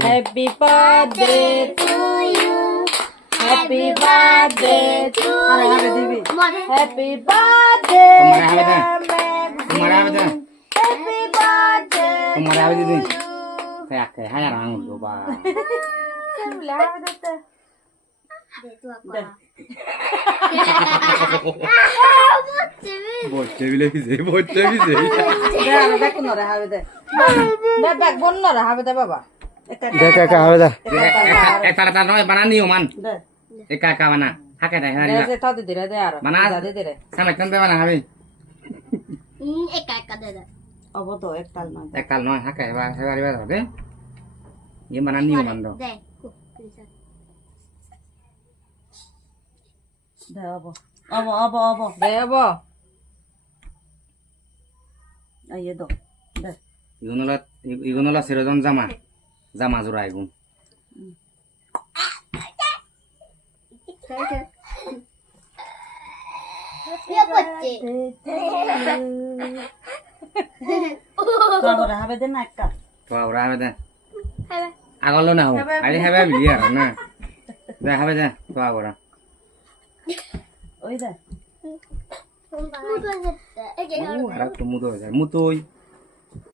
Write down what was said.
Happy birthday to you. Happy birthday to you. Happy birthday, dear Magazine. Happy birthday Tomara to Magazine. you. Kayak hai orang lupa. Bocce bile bize. দেখুন না হবে দে দেখ বোন না হবে দে বাবা দেখ কাকা হবে দা Eta noy banani oman. দে Eka ka mana. Hake dai hari. দে তাও দে দে আর Mana? দে দে Sama kan mana hari. অব তো এক তাল না Ekal noy hake ba hari ba oke. Ye banani oman do. দে অব দে অব আইয়ে দো দে Igunola sirodon jama. Jama jura igun. তোরা হবে দে না একটা To ora habe da. Agolo na ho. Ari habe biar na. Da habe da. To agora. ওই দে Ara to mudo. Mutoi.